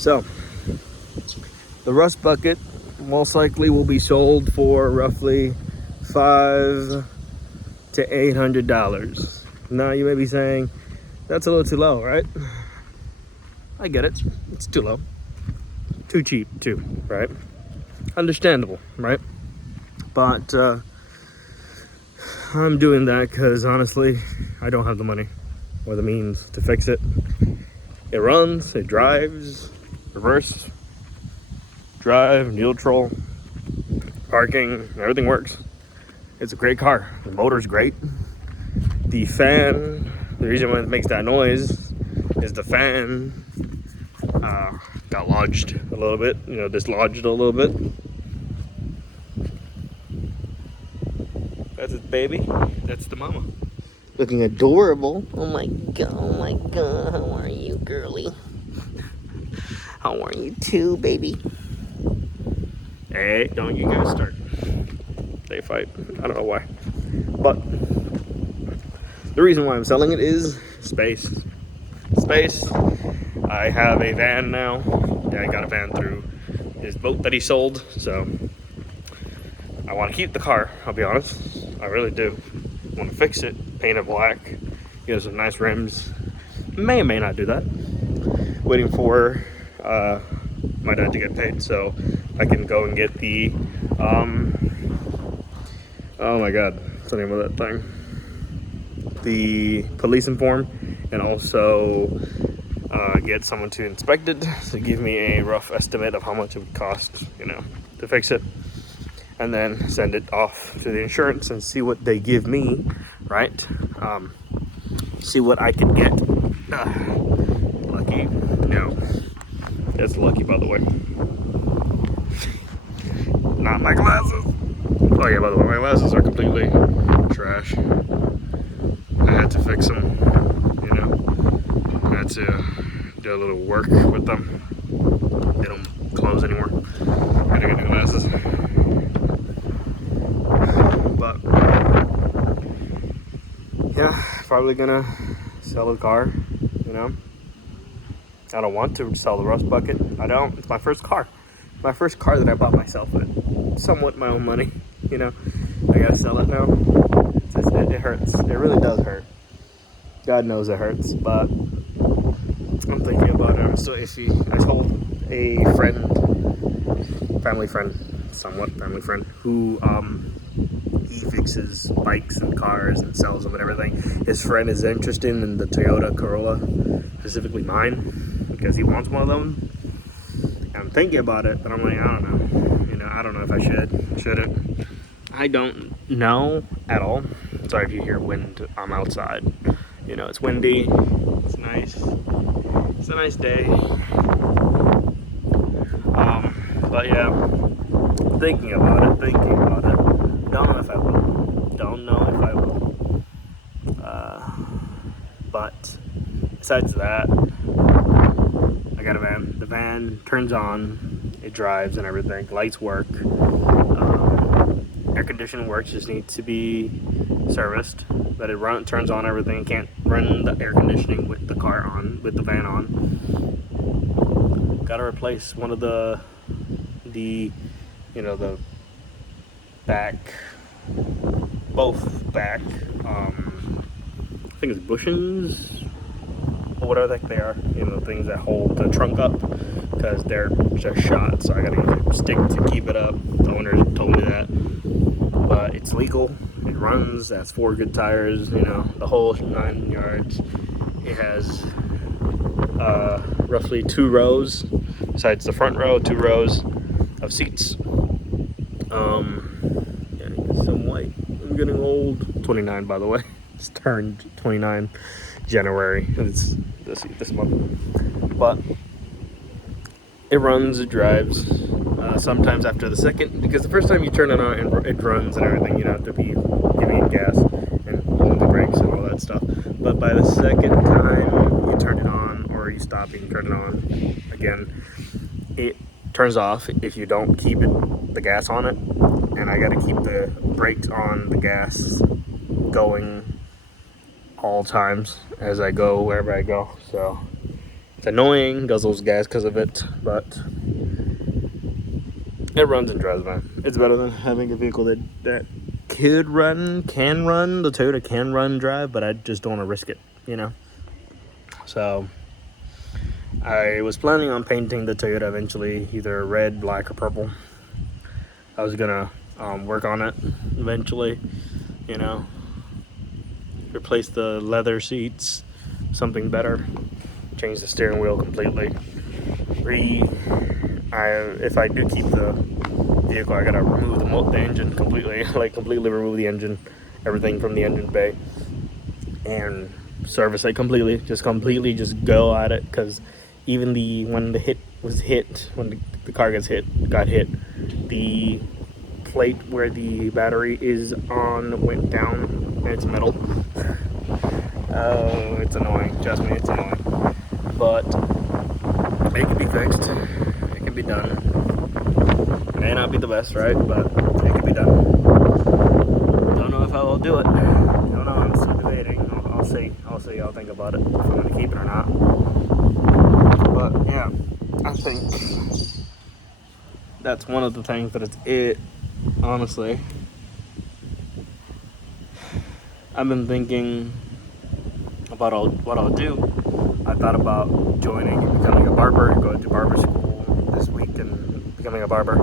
So the rust bucket most likely will be sold for roughly $500 to $800. Now you may be saying, that's a little too low, right? I get it. It's too low. Too cheap too, right? Understandable, right? But I'm doing that because honestly, I don't have the money or the means to fix it. It runs, it drives, reverse, drive, neutral, parking, everything works. It's a great car. The motor's great. The fan, the reason why it makes that noise is the fan got lodged a little bit, dislodged a little bit. That's its baby. That's the mama. Looking adorable. Oh my god, how are you, girly? How are you too, baby? Hey, don't you guys start. They fight. I don't know why. But the reason why I'm selling it is space. Space. I have a van now. Dad got a van through his boat that he sold, so I want to keep the car, I'll be honest. I really do. I want to fix it, paint it black, get some nice rims. May or may not do that. Waiting for my dad to get paid so I can go and get the oh my god, what's the name of that thing? The police inform, and also get someone to inspect it to give me a rough estimate of how much it would cost, to fix it, and then send it off to the insurance and see what they give me, right? See what I can get. Lucky? No. That's lucky, by the way. Not my glasses. Oh yeah, by the way, my glasses are completely trash. I had to fix them, I had to do a little work with them. They don't close anymore. I gotta get new glasses. But yeah, probably gonna sell the car, I don't want to sell the rust bucket. I don't. It's my first car. My first car that I bought myself with somewhat my own money, I gotta sell it now. It hurts. It really does hurt. God knows it hurts, but I'm thinking about it. I'm still iffy. I told a family friend, who he fixes bikes and cars and sells them and everything. His friend is interested in the Toyota Corolla, specifically mine, because he wants one of them. And I'm thinking about it, but I'm like, I don't know. I don't know if I shouldn't. I don't know at all. Sorry if you hear wind. I'm outside. It's windy. It's nice. It's a nice day. But yeah, thinking about it. Don't know if I will. But besides that, I got a van. The van turns on, it drives and everything. Lights work. Air conditioning works. Just needs to be serviced. But it turns on everything. Can't run the air conditioning with the car on, with the van on. Gotta replace one of the both back, I think it's bushings, or whatever the heck they are, things that hold the trunk up, because they're just shot, so I gotta get a stick to keep it up. The owner told me that, but it's legal, it runs, has 4 good tires, the whole 9 yards. It has roughly 2 rows, besides the front row, 2 rows of seats. Some white. I'm getting old. 29, by the way. It's turned 29 January. It's this month. But it runs, it drives. Sometimes after the second, because the first time you turn it on, it runs and everything. You don't have to be giving it gas and pulling the brakes and all that stuff. But by the second time you turn it on, or you stop and turn it on again, it turns off if you don't keep the gas on it. And I gotta keep the brakes on the gas going all times as I go, wherever I go. So It's annoying, guzzles gas because of it, but it runs and drives, man. It's better than having a vehicle that can run. The Toyota can run and drive, but I just don't want to risk it, you know? So I was planning on painting the Toyota eventually, either red, black, or purple. I was gonna work on it eventually, you know, replace the leather seats, something better, change the steering wheel completely. If I do keep the vehicle, I gotta remove the engine completely, like completely remove the engine, everything from the engine bay, and service it completely. Just go at it, because even when the car got hit, the plate where the battery is on went down, and it's metal. Oh, it's annoying. Trust me, it's annoying. But it can be fixed. It can be done. May not be the best, right? But it can be done. Don't know if I will do it. Don't know. I'm still debating. I'll see. I'll think about it if I'm gonna keep it or not. But yeah, I think that's one of the things that it's honestly. I've been thinking about what I'll do. I thought about joining and becoming a barber, going to barber school this week and becoming a barber.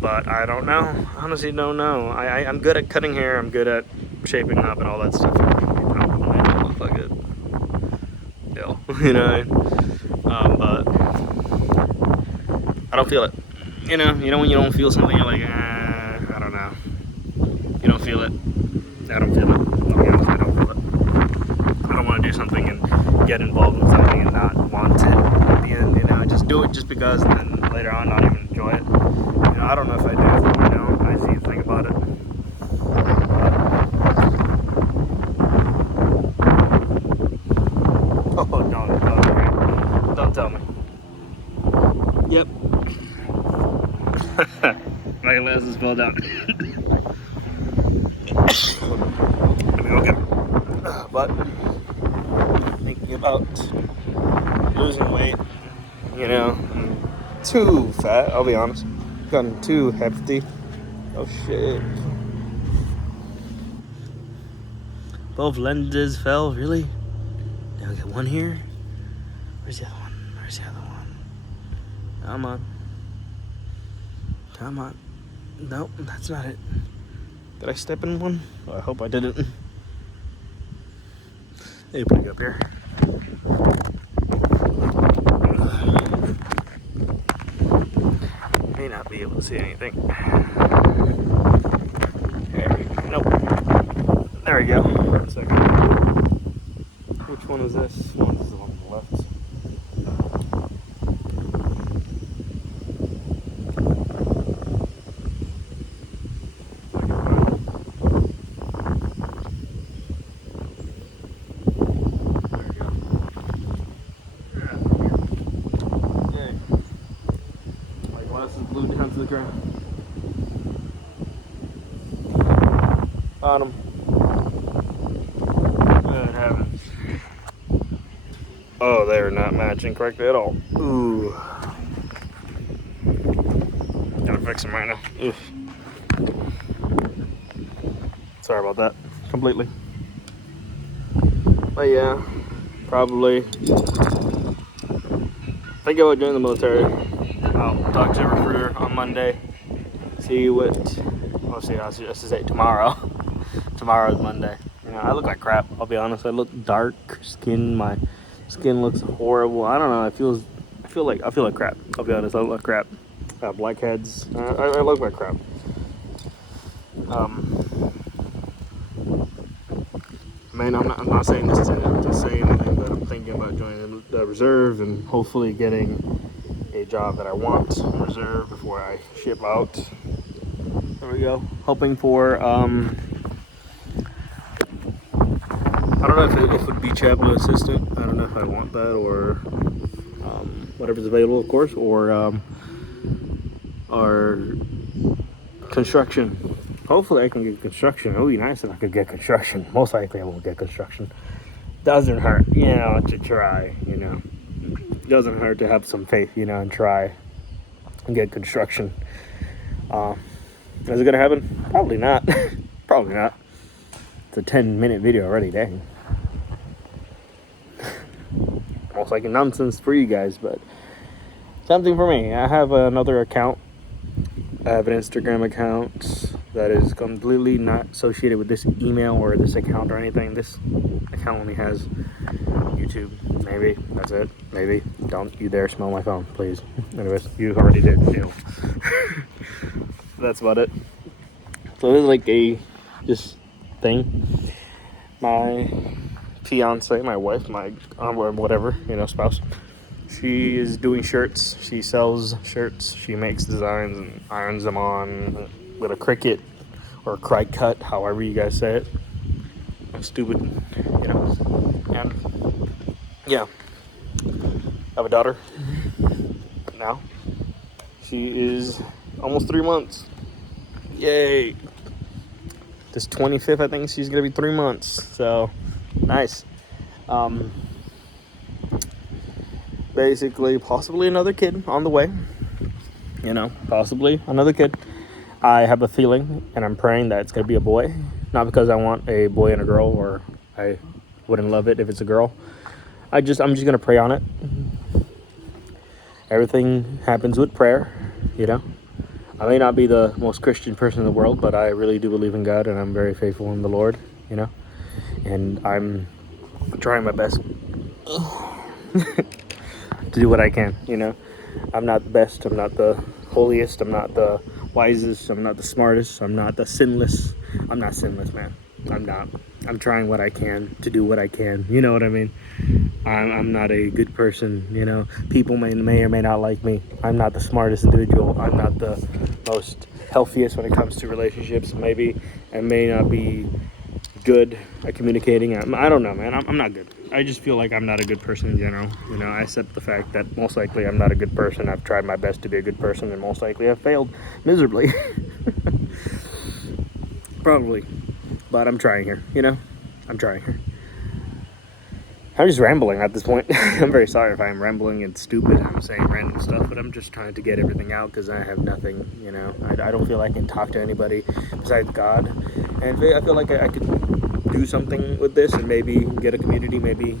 But I don't know. Honestly, don't know. I'm good at cutting hair. I'm good at shaping up and all that stuff. I don't look like it. Ill, you know. But I don't feel it. You know when you don't feel something, you're like, I don't know. You don't feel it. I don't feel it. I'll be honest, I don't feel it. I don't want to do something and get involved with something and not want it at the end, you know. Just do it just because, and then later on not even enjoy it. You know, I don't know if I do. You know, I see you think about it. Oh, don't tell me. Yep. My glasses fell down. Let me go get them. But thinking about losing weight, you know, I'm too fat, I'll be honest. Gotten too hefty. Oh shit. Both lenses fell, really? Now I got one here. Where's the other one? Come on. Nope, that's not it. Did I step in one? Oh, I hope I didn't. Hey, put it up here. May not be able to see anything. Nope. There we go. 1 second. Which one is this? This one is the one on the left. Glued down to the ground. On them. Good heavens. Oh, they're not matching correctly at all. Ooh. Gotta fix them right now. Oof. Sorry about that. Completely. But yeah, probably. Think about joining the military. I'll talk to a recruiter on Monday. See what. I'll see. I should say tomorrow. Tomorrow is Monday. You know, I look like crap. I'll be honest. I look dark skin. My skin looks horrible. I don't know. I feel like crap. I'll be honest. I look like crap. I have blackheads. I look like crap. Man, I'm not saying this to say anything, but I'm thinking about joining the reserve and hopefully getting a job that I want in reserve before I ship out. There we go. Hoping for I don't know if it would be chaplain assistant. I don't know if I want that, or whatever's available, of course, or construction. Hopefully I can get construction. It would be nice if I could get construction. Most likely I won't get construction. doesn't hurt, to try, It doesn't hurt to have some faith, and try and get construction. Is it gonna happen? Probably not. Probably not. It's a 10-minute video already, dang. Almost like a nonsense for you guys, but something for me. I have another account. I have an Instagram account that is completely not associated with this email or this account or anything. This account only has YouTube. Maybe. That's it. Maybe. Don't you dare smell my phone, please. Anyways, you already did. Ew. That's about it. So this is like a just thing. My fiance, my wife, my whatever, spouse. She is doing shirts. She sells shirts. She makes designs and irons them on with a Cricut or a Cricut, however you guys say it. I'm stupid, And yeah, I have a daughter now. She is almost 3 months. Yay! This 25th, I think she's gonna be 3 months. So nice. Basically, possibly another kid on the way. Possibly another kid. I have a feeling, and I'm praying that it's gonna be a boy. Not because I want a boy and a girl, or I wouldn't love it if it's a girl. I'm just gonna pray on it. Everything happens with prayer, I may not be the most Christian person in the world, but I really do believe in God, and I'm very faithful in the Lord, And I'm trying my best to do what I can, I'm not the best, I'm not the holiest, I'm not the wisest, I'm not the smartest, I'm not the sinless. I'm not sinless, man. I'm not. I'm trying what I can to do what I can. You know what I mean? I'm not a good person, People may or may not like me. I'm not the smartest individual. I'm not the most healthiest when it comes to relationships. Maybe I may not be good at communicating. I don't know, man. I'm not good. I just feel like I'm not a good person in general. I accept the fact that most likely I'm not a good person. I've tried my best to be a good person, and most likely I've failed miserably. Probably. But I'm trying here, I'm trying here. I'm just rambling at this point. I'm very sorry if I'm rambling and stupid. I'm saying random stuff, but I'm just trying to get everything out because I have nothing, I don't feel like I can talk to anybody besides God. And I feel like I could do something with this and maybe get a community, maybe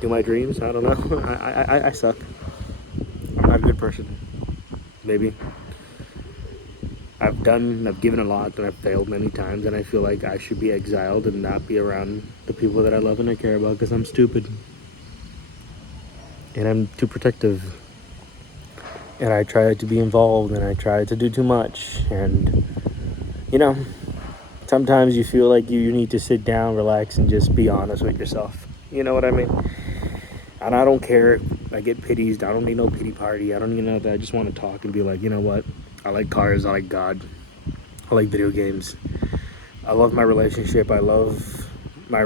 do my dreams. I don't know. I suck. I'm not a good person. Maybe. I've given a lot, and I've failed many times, and I feel like I should be exiled and not be around the people that I love and I care about because I'm stupid. And I'm too protective. And I try to be involved, and I try to do too much. And, sometimes you feel like you need to sit down, relax, and just be honest with yourself. You know what I mean? And I don't care if I get pities. I don't need no pity party. I don't need that. I just want to talk and be like, you know what? I like cars, I like God, I like video games, I love my relationship, I love my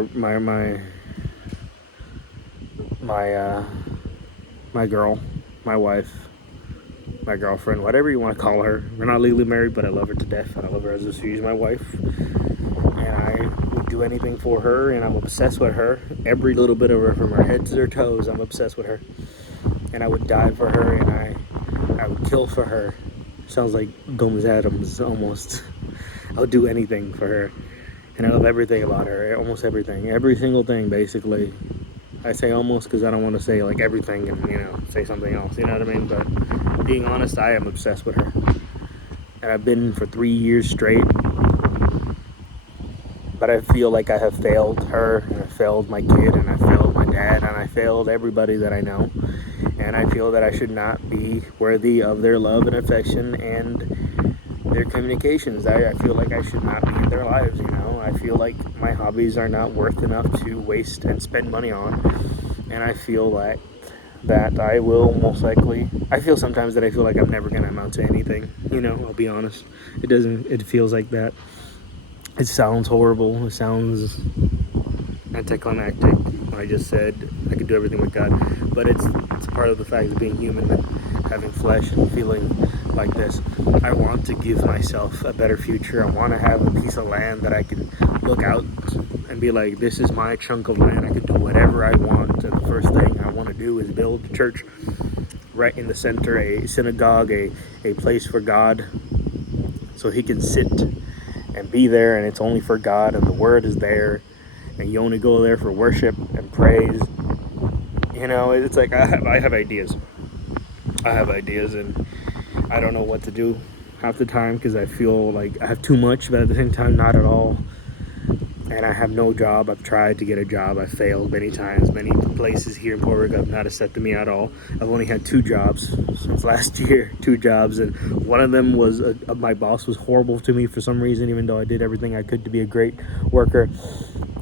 girl, my wife, my girlfriend, whatever you want to call her. We're not legally married, but I love her to death. I love her as if she's my wife, and I would do anything for her, and I'm obsessed with her. Every little bit of her, from her head to her toes, I'm obsessed with her, and I would die for her, and I would kill for her. Sounds like Gomez Adams almost. I'll do anything for her. And I love everything about her. Almost everything. Every single thing, basically. I say almost because I don't want to say like everything and, say something else. You know what I mean? But being honest, I am obsessed with her. And I've been for 3 years straight. But I feel like I have failed her, and I failed my kid, and I failed my dad, and I failed everybody that I know. And I feel that I should not be worthy of their love and affection and their communications. I feel like I should not be in their lives, I feel like my hobbies are not worth enough to waste and spend money on. And I feel like that I will most likely, I feel sometimes that I feel like I'm never going to amount to anything, I'll be honest. It feels like that. It sounds horrible. It sounds anticlimactic. when I just said I could do everything with God. But it's part of the fact of being human and having flesh and feeling like this. I want to give myself a better future. I want to have a piece of land that I can look out and be like, this is my chunk of land. I can do whatever I want. And the first thing I want to do is build a church right in the center, a synagogue, a place for God, so he can sit and be there, and it's only for God, and the word is there, and you only go there for worship and praise. You know, it's like I have ideas. I have ideas, and I don't know what to do half the time because I feel like I have too much, but at the same time, not at all. And I have no job. I've tried to get a job. I failed many times. Many places here in Puerto Rico have not accepted me at all. I've only had 2 jobs since last year. 2 jobs, and one of them was my boss was horrible to me for some reason, even though I did everything I could to be a great worker.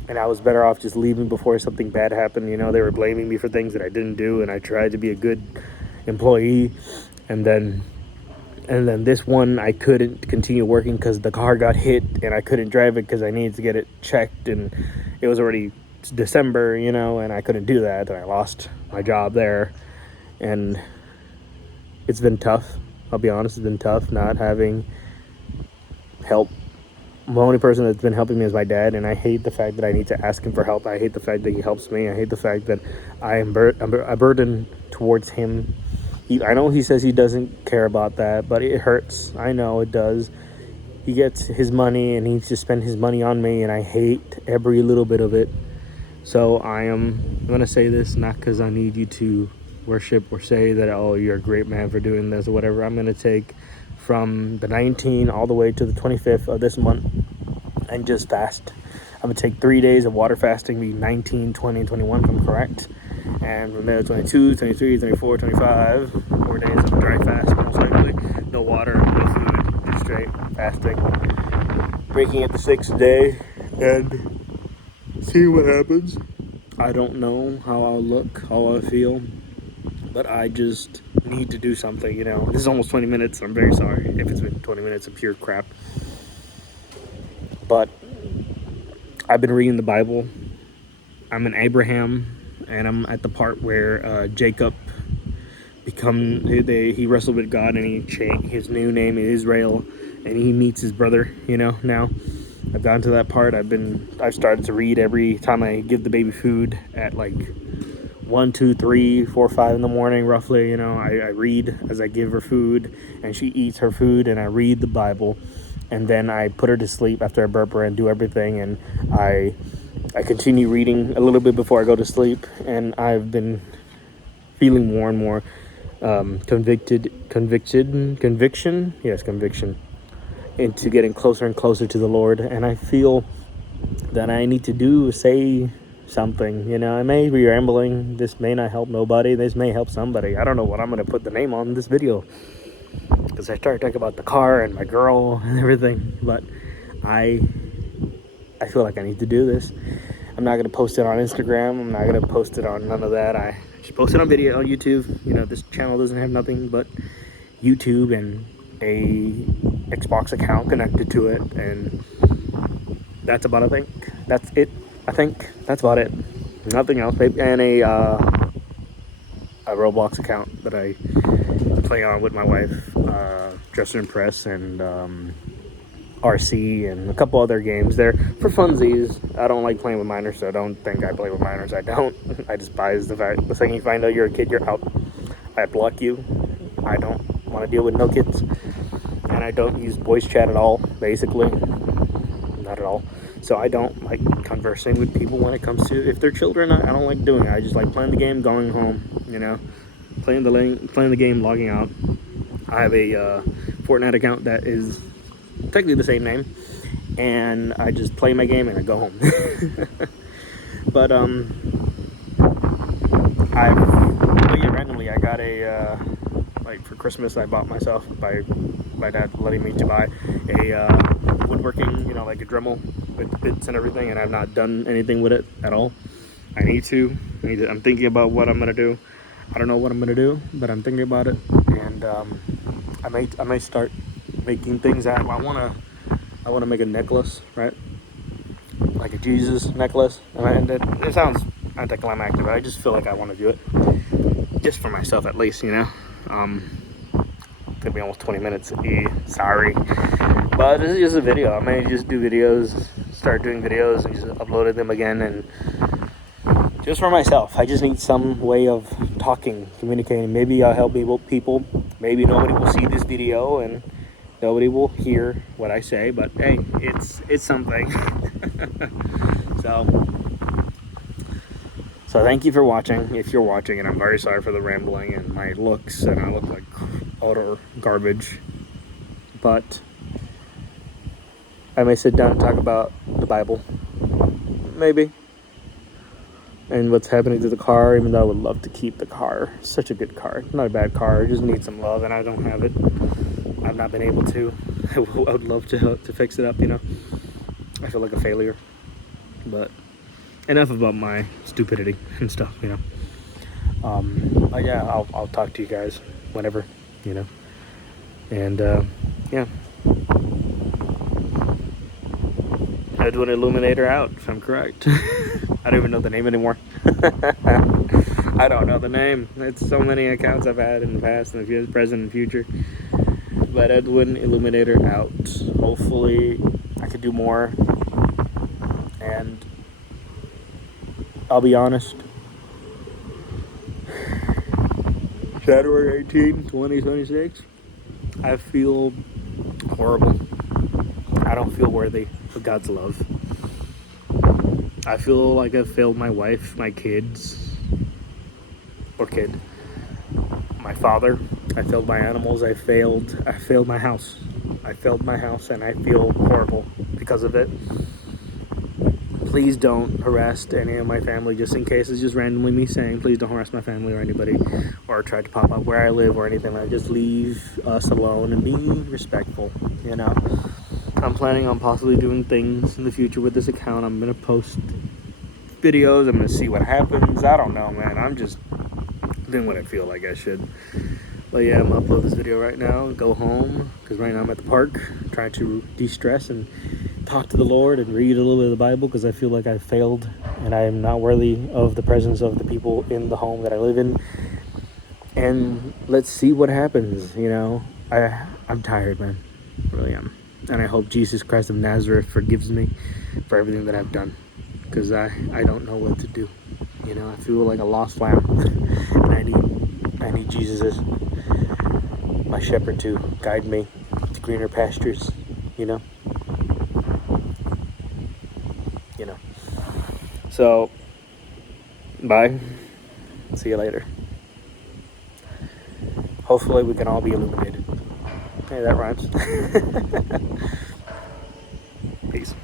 And I was better off just leaving before something bad happened. You know, they were blaming me for things that I didn't do, and I tried to be a good employee. And then this one, I couldn't continue working because the car got hit and I couldn't drive it because I needed to get it checked, and it was already December, you know, and I couldn't do that, and I lost my job there. And it's been tough. I'll be honest, it's been tough not having help. The only person that's been helping me is my dad, and I hate the fact that I need to ask him for help. I hate the fact that he helps me. I hate the fact that I am a burden towards him. I know he says he doesn't care about that, but it hurts. I know it does. He gets his money and he needs to spend his money on me, and I hate every little bit of it. So I'm going to say this not because I need you to worship or say that, oh, you're a great man for doing this or whatever. I'm going to take from the 19th all the way to the 25th of this month and just fast. I'm going to take 3 days of water fasting, be 19, 20, and 21 if I'm correct. And from there, 22, 23, 24, 25, 4 days of dry fast, most likely. No water, no food, just straight fasting. Breaking it the 6th day and see what happens. I don't know how I'll look, how I'll feel, but I just need to do something, you know. This is almost 20 minutes. I'm very sorry if it's been 20 minutes of pure crap. But I've been reading the Bible. I'm in Abraham. And I'm at the part where Jacob he wrestled with God, and he changed his new name is Israel, and he meets his brother, you know. Now I've gotten to that part. I've started to read every time I give the baby food at like 1, 2, 3, 4, 5 in the morning, roughly. You know, I read as I give her food, and she eats her food, and I read the Bible, and then I put her to sleep after I burp her and do everything, and I continue reading a little bit before I go to sleep, and I've been feeling more and more conviction into getting closer and closer to the Lord. And I feel that I need to say something. You know, I may be rambling. This may not help nobody. This may help somebody. I don't know what I'm going to put the name on this video, because I started talking about the car and my girl and everything, but I feel like I need to do this. I'm not going to post it on Instagram. I'm not going to post it on none of that. I should post it on video on YouTube. You know, this channel doesn't have nothing but YouTube and a Xbox account connected to it. And that's about, I think that's about it. Nothing else. And a Roblox account that I play on with my wife, Dress to Impress, and RC, and a couple other games there for funsies. I don't like playing with minors, so don't think I play with minors. I don't. I despise the fact the second you find out you're a kid, you're out. I block you. I don't want to deal with no kids, and I don't use voice chat at all, basically, not at all. So I don't like conversing with people when it comes to, if they're children. I don't like doing it. I just like playing the game, going home, you know, playing the game, logging out. I have a Fortnite account that is technically the same name, and I just play my game and I go home. But randomly I got a for Christmas I bought myself, by my dad letting me to buy a woodworking, you know, like a Dremel with bits and everything, and I've not done anything with it at all. I need to. I'm thinking about what I'm gonna do. I don't know what I'm gonna do, but I'm thinking about it, and I may start making things out. I wanna make a necklace, right? Like a Jesus necklace. And it sounds anticlimactic, but I just feel like I want to do it. Just for myself, at least, you know. Could be almost 20 minutes. Sorry. But this is just a video. I may just do videos, start doing videos and just upload them again. And just for myself. I just need some way of talking, communicating. Maybe I'll help people. Maybe nobody will see this video and nobody will hear what I say. But hey, it's something. So thank you for watching, if you're watching, and I'm very sorry for the rambling and my looks, and I look like utter garbage. But I may sit down and talk about the Bible, maybe, and what's happening to the car, even though I would love to keep the car. Such a good car. Not a bad car, it just needs some love, and I don't have it. I've not been able to. I would love to fix it up, you know. I feel like a failure, but enough about my stupidity and stuff, you know. But yeah, I'll talk to you guys whenever, you know. And yeah, Edwin Illuminator out, if I'm correct. I don't even know the name anymore. I don't know the name. It's so many accounts I've had in the past and the present and future. But Edwin Illuminator out. Hopefully I could do more. And I'll be honest, January 18, 2026, I feel horrible. I don't feel worthy of God's love. I feel like I've failed my wife, my kids, my father. I failed my animals. I failed my house. I failed my house, and I feel horrible because of it. Please don't harass any of my family, just in case it's just randomly me saying, please don't harass my family or anybody, or try to pop up where I live or anything like that. Just leave us alone and be respectful, you know. I'm planning on possibly doing things in the future with this account. I'm going to post videos. I'm going to see what happens. I don't know, man. I'm just doing what I feel like I should. But yeah, I'm going to upload this video right now and go home, because right now I'm at the park trying to de-stress and talk to the Lord and read a little bit of the Bible, because I feel like I failed and I am not worthy of the presence of the people in the home that I live in. And let's see what happens, you know. I'm tired, man. I really am. And I hope Jesus Christ of Nazareth forgives me for everything that I've done, because I don't know what to do. You know, I feel like a lost lamb, and I need Jesus as my shepherd to guide me to greener pastures, you know. So, bye. See you later. Hopefully we can all be illuminated. Hey, that rhymes. Peace.